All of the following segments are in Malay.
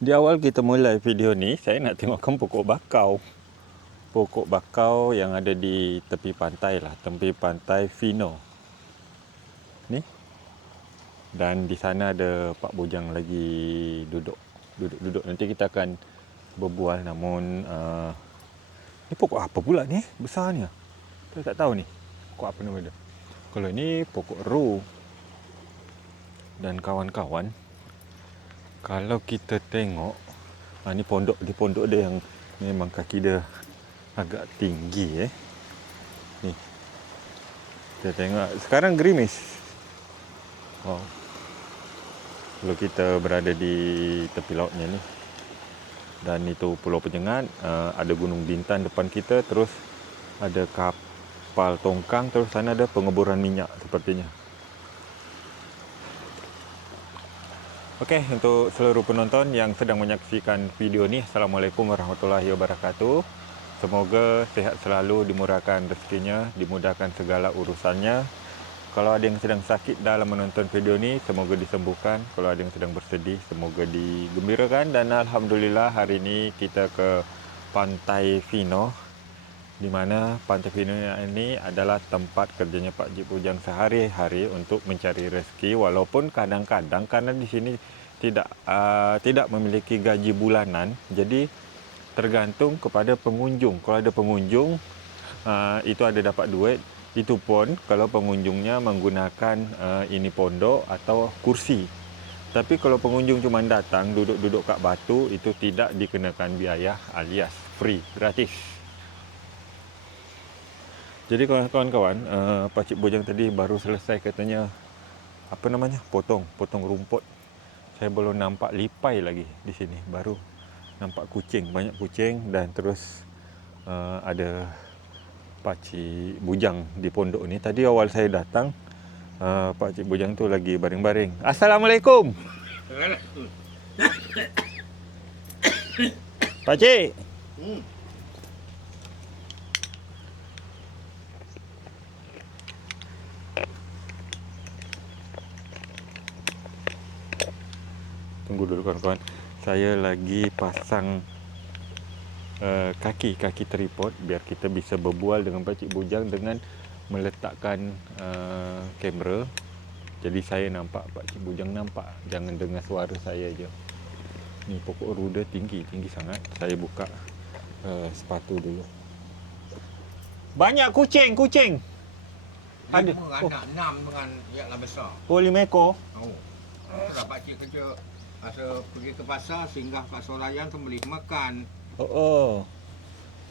Di awal kita mulai video ni, saya nak tengokkan pokok bakau. Pokok bakau yang ada di tepi pantai lah, tepi pantai Fino. Ni. Dan di sana ada Pak Bujang lagi duduk. Nanti kita akan berbual, namun ni pokok apa pula ni? Besar ni. Saya tak tahu ni. Pokok apa nama dia? Kalau ni pokok ru. Dan kawan-kawan, kalau kita tengok, ni pondok dia yang memang kaki dia agak tinggi Ni. Kita tengok sekarang gerimis. Kalau kita berada di tepi lautnya ni. Dan itu Pulau Penyengat, ada Gunung Bintan depan kita, terus ada kapal tongkang, terus sana ada pengeburan minyak sepertinya. Okey, untuk seluruh penonton yang sedang menyaksikan video ni, Assalamualaikum warahmatullahi wabarakatuh. Semoga sihat selalu, dimurahkan rezekinya, dimudahkan segala urusannya. Kalau ada yang sedang sakit dalam menonton video ni, semoga disembuhkan. Kalau ada yang sedang bersedih, semoga digembirakan. Dan Alhamdulillah hari ini kita ke Pantai Fino, di mana Pantai Fino ini adalah tempat kerjanya Pak Cik Bujang sehari-hari untuk mencari rezeki, walaupun kadang-kadang karena di sini tidak memiliki gaji bulanan, jadi tergantung kepada pengunjung. Kalau ada pengunjung itu ada dapat duit, itu pun kalau pengunjungnya menggunakan ini pondok atau kursi. Tapi kalau pengunjung cuma datang duduk-duduk kat batu, itu tidak dikenakan biaya, alias free, gratis. Jadi kawan-kawan, Pak Cik Bujang tadi baru selesai katanya potong rumput. Saya belum nampak lipai lagi di sini, baru nampak kucing, banyak kucing, dan terus ada Pak Cik Bujang di pondok ni. Tadi awal saya datang, Pak Cik Bujang tu lagi baring-baring. Assalamualaikum. Pak Cik. Tunggu dulu kawan-kawan. Saya lagi pasang kaki tripod biar kita bisa berbual dengan Pak Cik Bujang dengan meletakkan kamera. Jadi saya nampak, Pak Cik Bujang nampak. Jangan dengar suara saya je. Ni pokok ruda tinggi sangat. Saya buka sepatu dulu. Banyak kucing. Ada. Anak 6 dengan yang lah besar. Oh, 5 ekor. Dah Pak Cik kerja. Masa pergi ke pasar, singgah kat Sorayan tu beli makan.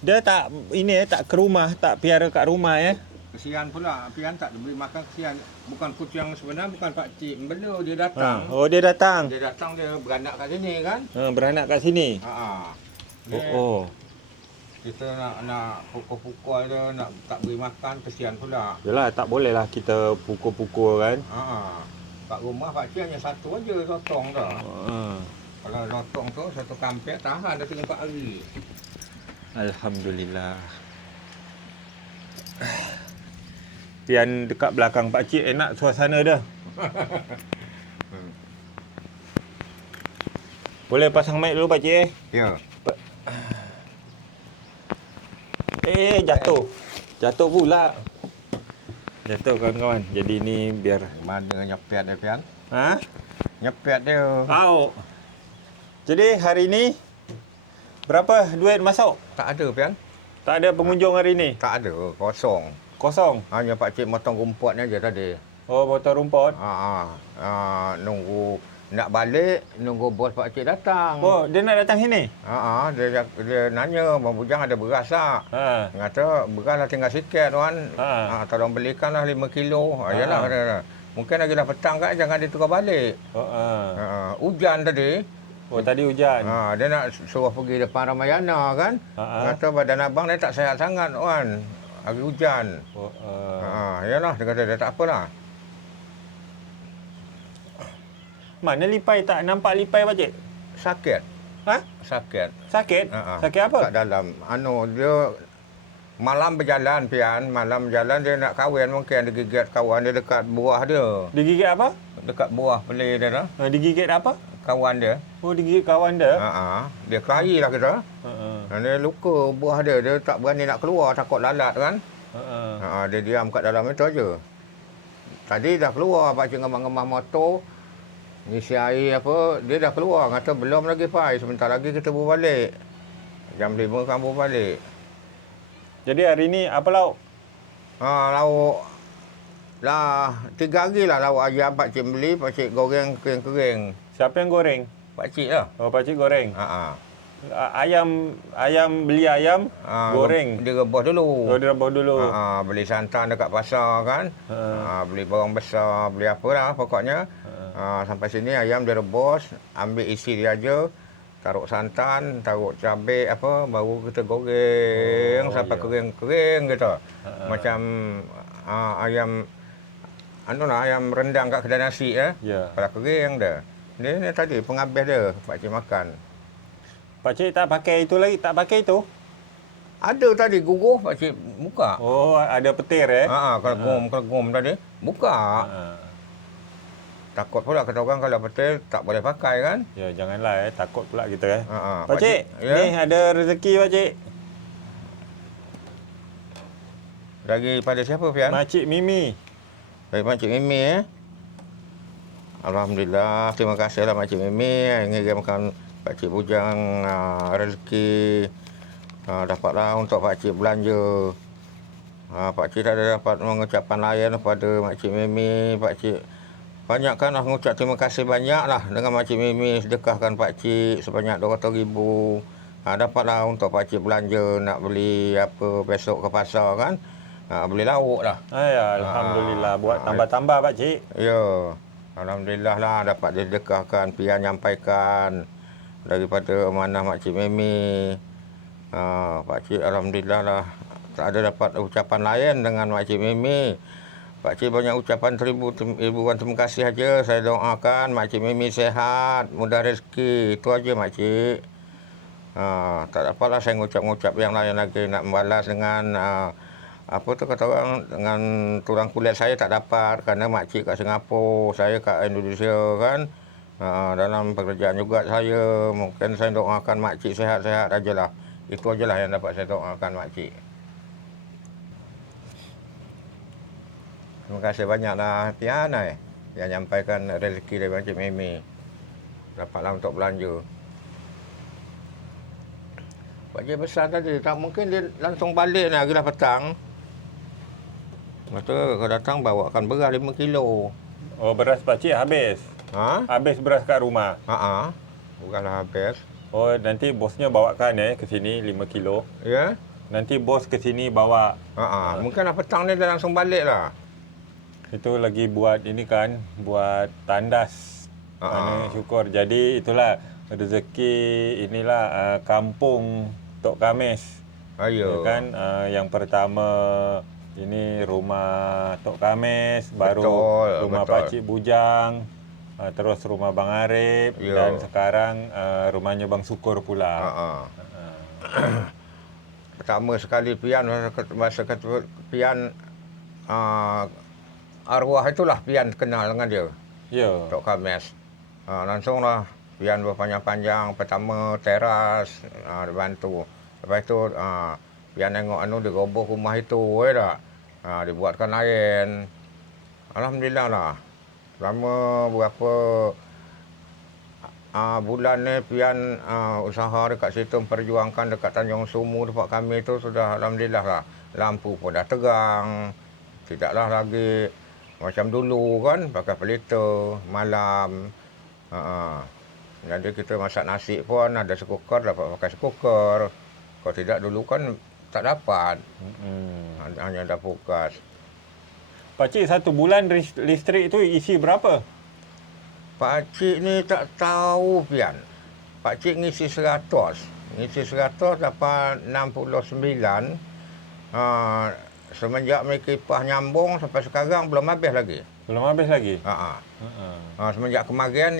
Dia tak ke rumah, tak piara kat rumah ya. Kesian pula, pian tak beli makan, kesian. Bukan kucing yang sebenar, bukan Pak Cik membela, dia datang. Dia datang. Dia datang, dia beranak kat sini kan. Beranak kat sini. Kita nak pukul-pukul dia, nak tak beri makan, kesian pula. Yalah, tak boleh lah kita pukul-pukul kan. Kat rumah Pak Cik hanya satu aja lotong dah. Kalau lotong tu satu kampek tahan dah 3-4 hari. Alhamdulillah. Pian dekat belakang Pak Cik enak suasana dia. Boleh pasang mic dulu Pak Cik? Ya. Jatuh. Jatuh pula. Jatuh kawan-kawan. Jadi ni biar mana nyepet dia pian? Nyepet dia. Tahu. Jadi hari ni berapa duit masuk? Tak ada pian. Tak ada pengunjung hari ni? Tak ada, kosong. Kosong? Hanya Pak Cik motong rumputnya je tadi. Potong rumput? Nunggu nak balik, nunggu bos Pak Cik datang. Dia nak datang sini? Dia nanya, Bang Bujang ada beras tak? Kata, beras lah tinggal sikit tuan. Tolong belikanlah 5 kilo. Yalah, kata. Mungkin lagi dah petang kan, jangan dia tukar balik. Hujan tadi. Tadi hujan. Dia nak suruh pergi depan Ramayana kan. Kata badan abang dia tak sihat sangat tuan. Hari hujan. Yalah, dia kata dia tak apalah. Mana lipai, tak nampak lipai Pak Cik? Sakit. Sakit. Sakit? Sakit apa? Kat dalam. Dia malam berjalan pian, malam berjalan dia nak kahwin, mungkin dia gigit kawan dia dekat buah dia. Digigit apa? Dekat buah pelai dia dah. Digigit apa? kawan dia. Oh, digigit kawan dia? Dia kelahi lah kita. Dia luka buah dia. Dia tak berani nak keluar, takut lalat kan. Dia diam kat dalam itu aja. Tadi dah keluar pakcik ngemah-ngemah motor. Ngisi air apa, dia dah keluar. Kata belum lagi pai, sebentar lagi kita berbalik. Jam 5 kan berbalik. Jadi hari ni apa lauk? Lauk lah 3 hari lah lauk ayam pakcik beli, pakcik goreng kering-kering. Siapa yang goreng? Pakcik lah. Oh, pakcik goreng. Ayam beli ayam goreng. Dia rebus dulu. Oh, dia rebus dulu. Beli santan dekat pasar kan. Beli bawang besar, beli apalah pokoknya. Sampai sini ayam dia rebus, ambil isi dia aja. Taruh santan, taruh cabai apa, baru kita goreng sampai kering-kering gitu. Macam ayam ayam rendang kat kedai nasi Pada kering dia. Ni tadi penghabis dia pakcik makan. Pakcik tak pakai itu lagi, tak pakai itu? Ada tadi guguh pakcik buka. Oh, ada petir Kelegum tadi buka. Takut pula kata orang kalau petir tak boleh pakai kan? Ya, janganlah takut pula kita Pakcik, ni ada rezeki pakcik. Daripada siapa Fian? Makcik Mimi. Dari Makcik Mimi Alhamdulillah, terima kasihlah Makcik Mimi ngirimkan Pakcik Bujang rezeki. Dapatlah untuk Pakcik belanja. Pakcik tak ada dapat mengucapkan layan kepada Makcik Mimi. Pakcik banyakkanlah mengucap terima kasih banyaklah dengan Makcik Mimi sedekahkan Pakcik sebanyak 200,000. Dapatlah untuk Pakcik belanja nak beli apa besok ke pasar kan. Beli lauk lah. Alhamdulillah buat tambah-tambah Pakcik. Ya. Alhamdulillah lah dapat didekahkan. Pian nyampaikan daripada amanah Makcik Mimi. Pakcik Alhamdulillah lah tak ada dapat ucapan lain dengan Makcik Mimi. Pakcik banyak ucapan ribuan terima kasih aja. Saya doakan Makcik Mimi sehat, mudah rezeki. Itu aja Makcik. Tak dapatlah saya ngucap-ngucap yang lain lagi. Nak membalas dengan apa tu kata orang, dengan tulang kulit saya tak dapat. Kerana Makcik kat Singapura, saya kat Indonesia kan. Dalam pekerjaan juga saya. Mungkin saya doakan Makcik sehat-sehat ajalah. Itu ajalah yang dapat saya doakan Makcik. Terima kasih banyaklah Pian yang nyampaikan rezeki dari Makcik Mimi. Dapatlah untuk belanja. Pakcik besar tadi, tak mungkin dia langsung balik ni hari petang. Kata kalau datang bawakan beras 5 kilo. Oh, beras Pakcik habis? Habis beras kat rumah? Bukanlah habis. Oh, nanti bosnya bawakan ke sini 5 kilo. Ya? Nanti bos ke sini bawa. Mungkinlah petang ni dia langsung balik lah. Itu lagi buat ini kan, buat tandas. Syukur. Jadi itulah rezeki inilah kampung Tok Kamis. Ya kan yang pertama ini rumah Tok Kamis, baru rumah Pakcik Bujang, terus rumah Bang Arif dan sekarang rumahnya Bang Syukur pula. Pertama sekali Pian masa Pian arwah itulah Pian kenal dengan dia. Ya. Tok Kamis. Langsunglah Pian berpanjang-panjang. Pertama teras dibantu. Lepas tu Pian tengok dia roboh rumah itu dah. Dibuatkan lain. Alhamdulillah lah. Selama berapa bulan ni Pian usaha dekat situ memperjuangkan dekat Tanjung Sumu tempat kami tu sudah alhamdulillah lah. Lampu pun dah terang. Tidaklah lagi macam dulu kan pakai pelita malam. Jadi kita masak nasi pun ada sekukar, dapat pakai sekukar. Kalau tidak dulu kan tak dapat. Hanya ada pukas. Pakcik satu bulan listrik itu isi berapa? Pakcik ni tak tahu Pian. Pakcik ngisi 100. Ngisi 100 dapat 69. Semenjak kipas nyambung sampai sekarang belum habis lagi. Belum habis lagi? Semenjak kemarin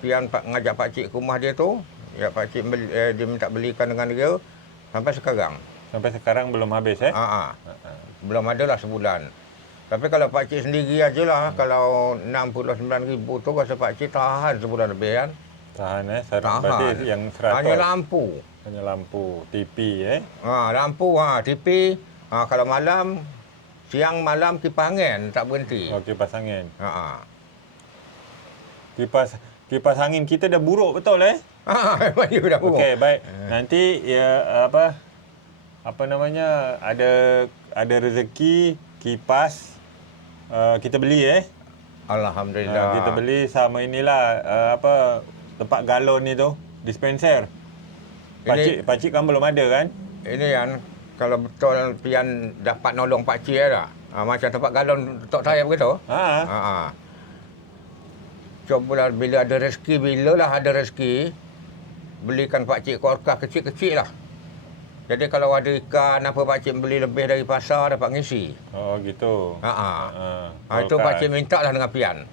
Pian ngajak Pakcik ke rumah dia tu. Ya Pakcik dia minta belikan dengan dia sampai sekarang. Sampai sekarang belum habis Belum ada lah sebulan. Tapi kalau pakcik sendiri ajalah, kalau 69,000 tu rasa pakcik tahan sebulan lebih kan. Tahan Tahan. Berarti yang 100. Hanya lampu. Hanya lampu, TV Lampu, TV. Kalau malam, siang malam kipas angin tak berhenti. Oh, kipas angin. Ha. Kipas angin kita dah buruk betul Memang you dah buruk. Okey, baik. Nanti ya apa namanya, ada rezeki kipas kita beli Alhamdulillah. kita beli sama inilah tempat galon ni tu, dispenser. Pakcik kan belum ada kan? Ini kan, kalau betul pian dapat nolong pakcik tak? Macam tempat galon tok saya begitu. Cubalah bila ada rezeki, bilalah ada rezeki, belikan pakcik korkas kecil-kecil lah. Jadi kalau ada ikan apa, pakcik beli lebih dari pasar dapat ngisi. Oh gitu. Itu pakcik minta lah dengan pian.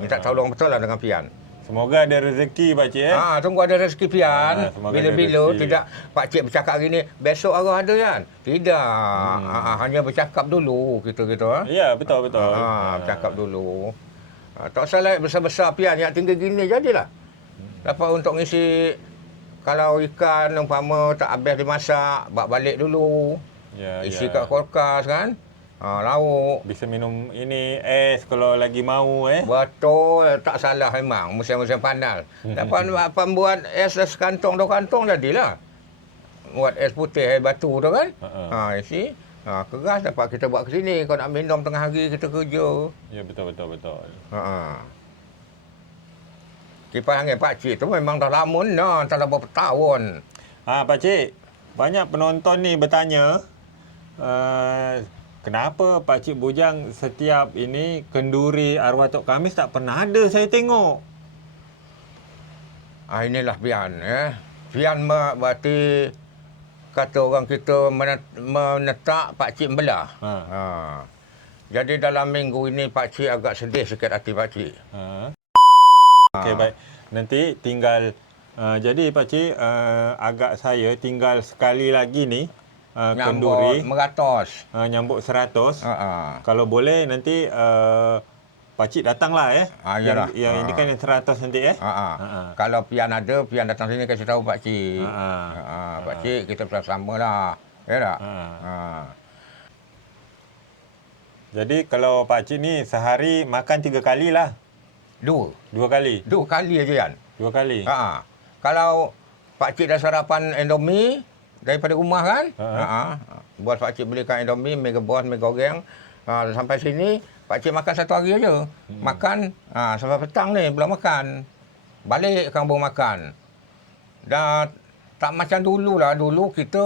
Minta tolong betul lah dengan pian. Semoga ada rezeki pakcik Tunggu ada rezeki pian. Bila-bila rezeki. tidak pakcik bercakap hari ni, besok harus ada kan? Tidak. Hanya bercakap dulu gitu-gitu. Ya, betul. Bercakap dulu. Tak salah besar-besar pian yang tinggal gini jadilah. Dapat untuk ngisi. Kalau ikan umpama tak habis dimasak, bawa balik dulu. Isi kat kulkas kan. Lauk. Bisa minum ini es kalau lagi mau Betul, tak salah memang. Musim-musim panas. Dapat buat es sekantong, 2 kantong jadilah. Buat es putih, air batu tu kan. Isi. Keras dapat kita buat ke sini. Kalau nak minum tengah hari kita kerja. Ya, betul. Kipas angin pakcik tu memang dah lama dah, tak berapa tahun. Pakcik, banyak penonton ni bertanya, kenapa Pakcik Bujang setiap ini kenduri arwah Tok Khamis tak pernah ada saya tengok? Inilah pian Pian berarti kata orang kita menetak pakcik belah. Jadi dalam minggu ini pakcik agak sedih sikit hati pakcik. Okey, baik. Nanti tinggal jadi pakcik, agak saya tinggal sekali lagi ni kenduri meratus. nyambut 100. Kalau boleh nanti pakcik datanglah Yalah. Yang ini kan yang 100 nanti Kalau pian ada, pian datang sini kasih tahu pakcik. Pakcik kita bersama-samalah. Ya tak? Jadi kalau pakcik ni sehari makan 3 kali lah. 2 kali. 2 kali aja kan. 2 kali. Kalau pakcik dah sarapan Indomie daripada rumah kan. Buat pakcik belikan Indomie, mie rebus, mie goreng. Sampai sini pakcik makan 1 hari aja. Makan sampai petang ni belum makan. Balik kampung makan. Dah tak macam dulu lah. Dulu kita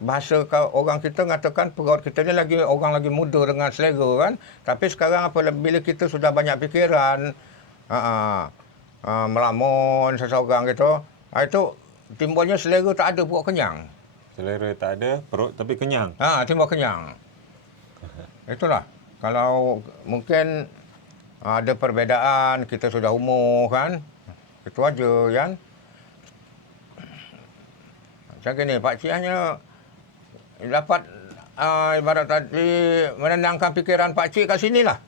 bahasa orang kita mengatakan perut kita ni orang lagi muda dengan selera kan. Tapi sekarang bila kita sudah banyak fikiran, melamun seseorang gitu, itu timbulnya selera tak ada, perut kenyang. Selera tak ada, perut tapi kenyang. Timbul kenyang. Itulah. Kalau mungkin ada perbezaan, kita sudah umur kan. Itu aja kan. Macam ni, pakcik hanya dapat ibarat tadi menenangkan fikiran pakcik kat sinilah.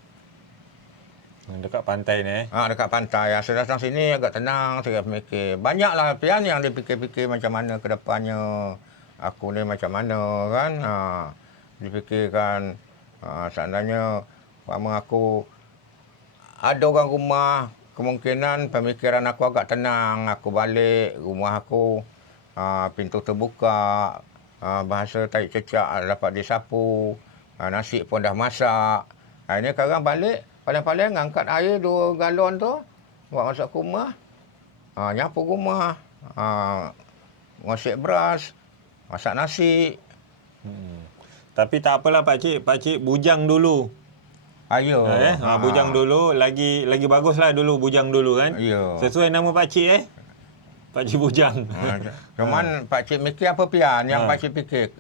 Dekat pantai ni dekat pantai. Saya datang sini agak tenang, saya fikir. Banyaklah pian yang dipikir-fikir macam mana ke depannya. Aku ni macam mana kan. Dipikirkan seandainya aku ada orang rumah, kemungkinan pemikiran aku agak tenang. Aku balik rumah aku, pintu terbuka, bahasa tarik cecak dapat disapu, nasi pun dah masak. Ini sekarang balik, paling-paling angkat air 2 galon tu, buat masuk ke rumah, nyapu rumah, ngosek beras, masak nasi. Tapi tak apalah pakcik bujang dulu. Ayo. Bujang dulu, lagi baguslah dulu bujang dulu kan. Sesuai nama pakcik Pakcik Bujang. Cuman pakcik mikir apa pian yang pakcik fikir?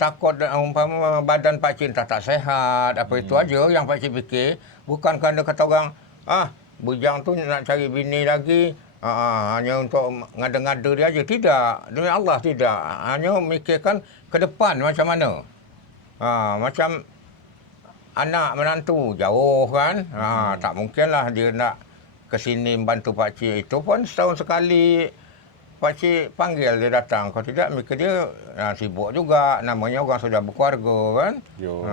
Takut umpama badan pakcik tak sehat, apa itu aja yang pakcik fikir. Bukan kerana kata orang, bujang tu nak cari bini lagi, hanya untuk ngada-ngada dia aja. Tidak, demi Allah tidak. Hanya mikirkan ke depan macam mana. Macam anak menantu jauh kan. Tak mungkinlah dia nak ke sini bantu pakcik. Itu pun setahun sekali pakcik panggil dia datang. Kalau tidak mereka dia sibuk juga. Namanya orang sudah berkeluarga kan. Yo.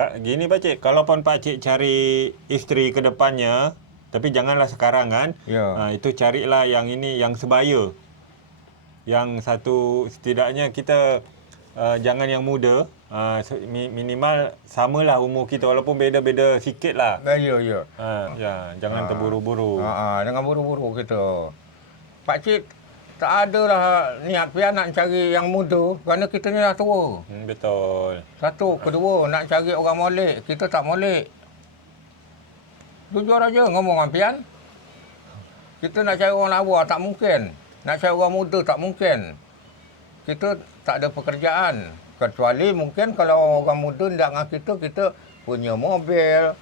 Gini pakcik, kalaupun pakcik cari isteri ke depannya, tapi janganlah sekarang kan. Itu carilah yang ini, yang sebaya. Yang satu, setidaknya kita jangan yang muda. Minimal samalah umur kita, walaupun beda-beda sikit lah. Ya. Jangan terburu-buru. Jangan buru-buru kita. Pakcik tak adalah niat pian nak cari yang muda kerana kita ni dah tua. Betul. Satu, kedua nak cari orang molek, kita tak molek. Jujur aja ngomong dengan pian. Kita nak cari orang lawa tak mungkin. Nak cari orang muda tak mungkin. Kita tak ada pekerjaan. Kecuali mungkin kalau orang muda nak dengan kita punya mobil,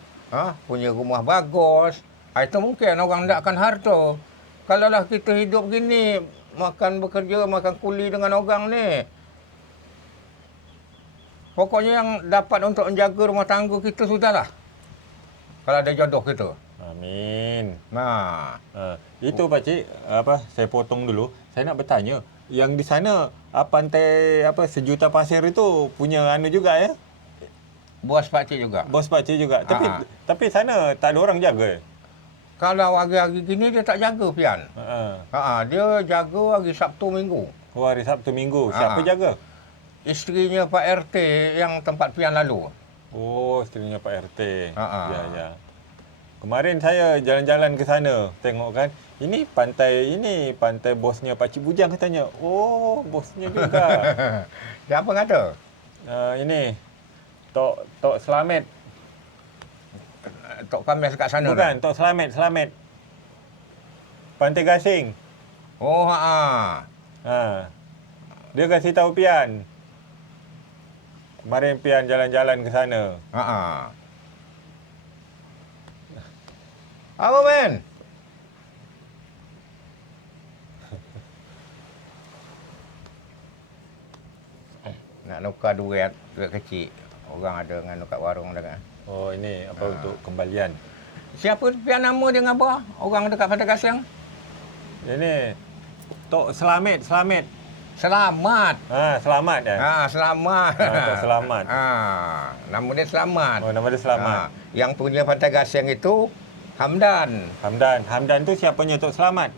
punya rumah bagus. Itu mungkin orang nakkan harta. Kalaulah kita hidup gini, bekerja, makan kuli dengan orang ni. Pokoknya yang dapat untuk menjaga rumah tangga kita sudahlah. Kalau ada jodoh kita. Amin. Itu pakcik, saya potong dulu. Saya nak bertanya, yang di sana pantai Sejuta Pasir itu punya juga ya? Bos pakcik juga. Bos pakcik juga. Tapi sana tak ada orang jaga. Kalau hari-hari gini dia tak jaga pian. Dia jaga hari Sabtu Minggu. Hari Sabtu Minggu. Siapa jaga? Isterinya Pak RT yang tempat pian lalu. Oh, isterinya Pak RT. Ya. Kemarin saya jalan-jalan ke sana, tengok kan. Ini pantai bosnya Pakcik Bujang katanya. Oh, bosnya juga. Siapa kata? Ini Tok Selamet. Tok Kamis kat sana. Bukan, Tok Selamet. Pantai Gasing. Oh, Dia kasih tahu pian. Kemarin pian jalan-jalan ke sana. Apa men? Nak nukar duit kecil. Orang ada nganu kat warung dah. Oh, ini untuk kembalian. Siapa pian nama dia ngapa? Orang dekat Pantai Gasing? Ini Tok Selamet. Selamat. Selamat ya? Selamat. Tok Selamat. Nama dia Selamat. Oh, nama dia Selamat. Yang punya Pantai Gasing itu Hamdan. Hamdan tu siapanya Tok Selamat?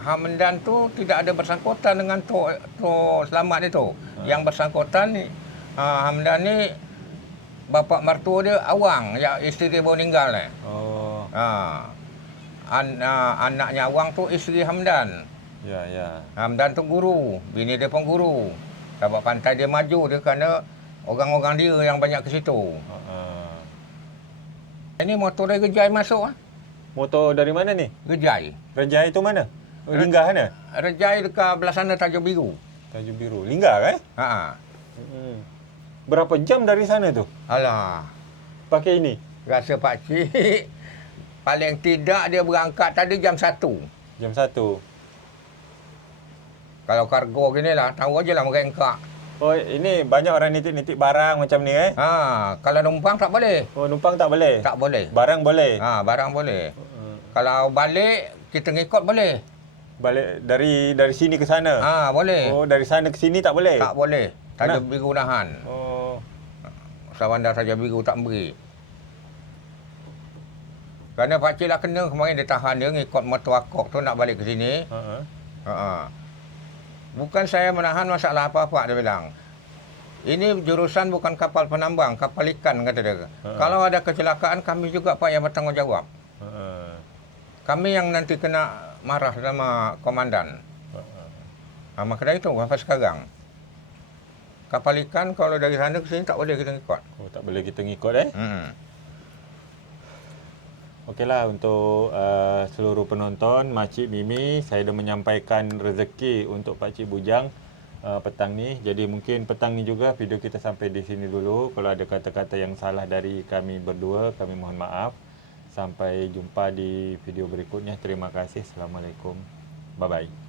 Hamdan tu tidak ada bersangkutan dengan Tok Selamat itu. Yang bersangkutan Hamdan ni bapa mertua dia Awang, yang isteri dia baru meninggal ni. Oh. Anaknya Awang tu isteri Hamdan. Ya. Hamdan tu guru, bini dia pun guru. Dapat pantai dia maju dia kerana orang-orang dia yang banyak ke situ. Ini motor dari Rejai masuk. Motor dari mana ni? Rejai. Rejai tu mana? Linggah mana? Rejai dekat belah sana Tanjung Biru. Tanjung Biru. Linggah kan? Berapa jam dari sana tu? Alah. Pakai ini? Rasa pakcik paling tidak dia berangkat tadi jam 1. Jam 1. Kalau kargo gini lah, tahu aje lah merengkak. Oh, ini banyak orang nitik-nitik barang macam ni Kalau numpang tak boleh. Oh, numpang tak boleh? Tak boleh. Barang boleh? Barang boleh. Kalau balik, kita ngikut boleh. Balik dari sini ke sana? Boleh. Oh, dari sana ke sini tak boleh? Tak boleh. Tanjung Biru nahan. Oh. Sawandar Tanjung Biru tak beri. Kerana pakcik lah kena kemarin dia tahan dia ngikut motor akok tu nak balik ke sini. Bukan saya menahan masalah apa-apa dia bilang. Ini jurusan bukan kapal penambang, kapal ikan kata dia. Kalau ada kecelakaan kami juga Pak yang bertanggungjawab. Kami yang nanti kena marah sama komandan. Maka dari itu sampai sekarang. Kapal ikan kalau dari sana ke sini tak boleh kita ngikut. Oh, tak boleh kita ngikut Okeylah, untuk seluruh penonton, Makcik Mimi, saya dah menyampaikan rezeki untuk Pakcik Bujang petang ni. Jadi mungkin petang ni juga video kita sampai di sini dulu. Kalau ada kata-kata yang salah dari kami berdua, kami mohon maaf. Sampai jumpa di video berikutnya. Terima kasih. Assalamualaikum. Bye-bye.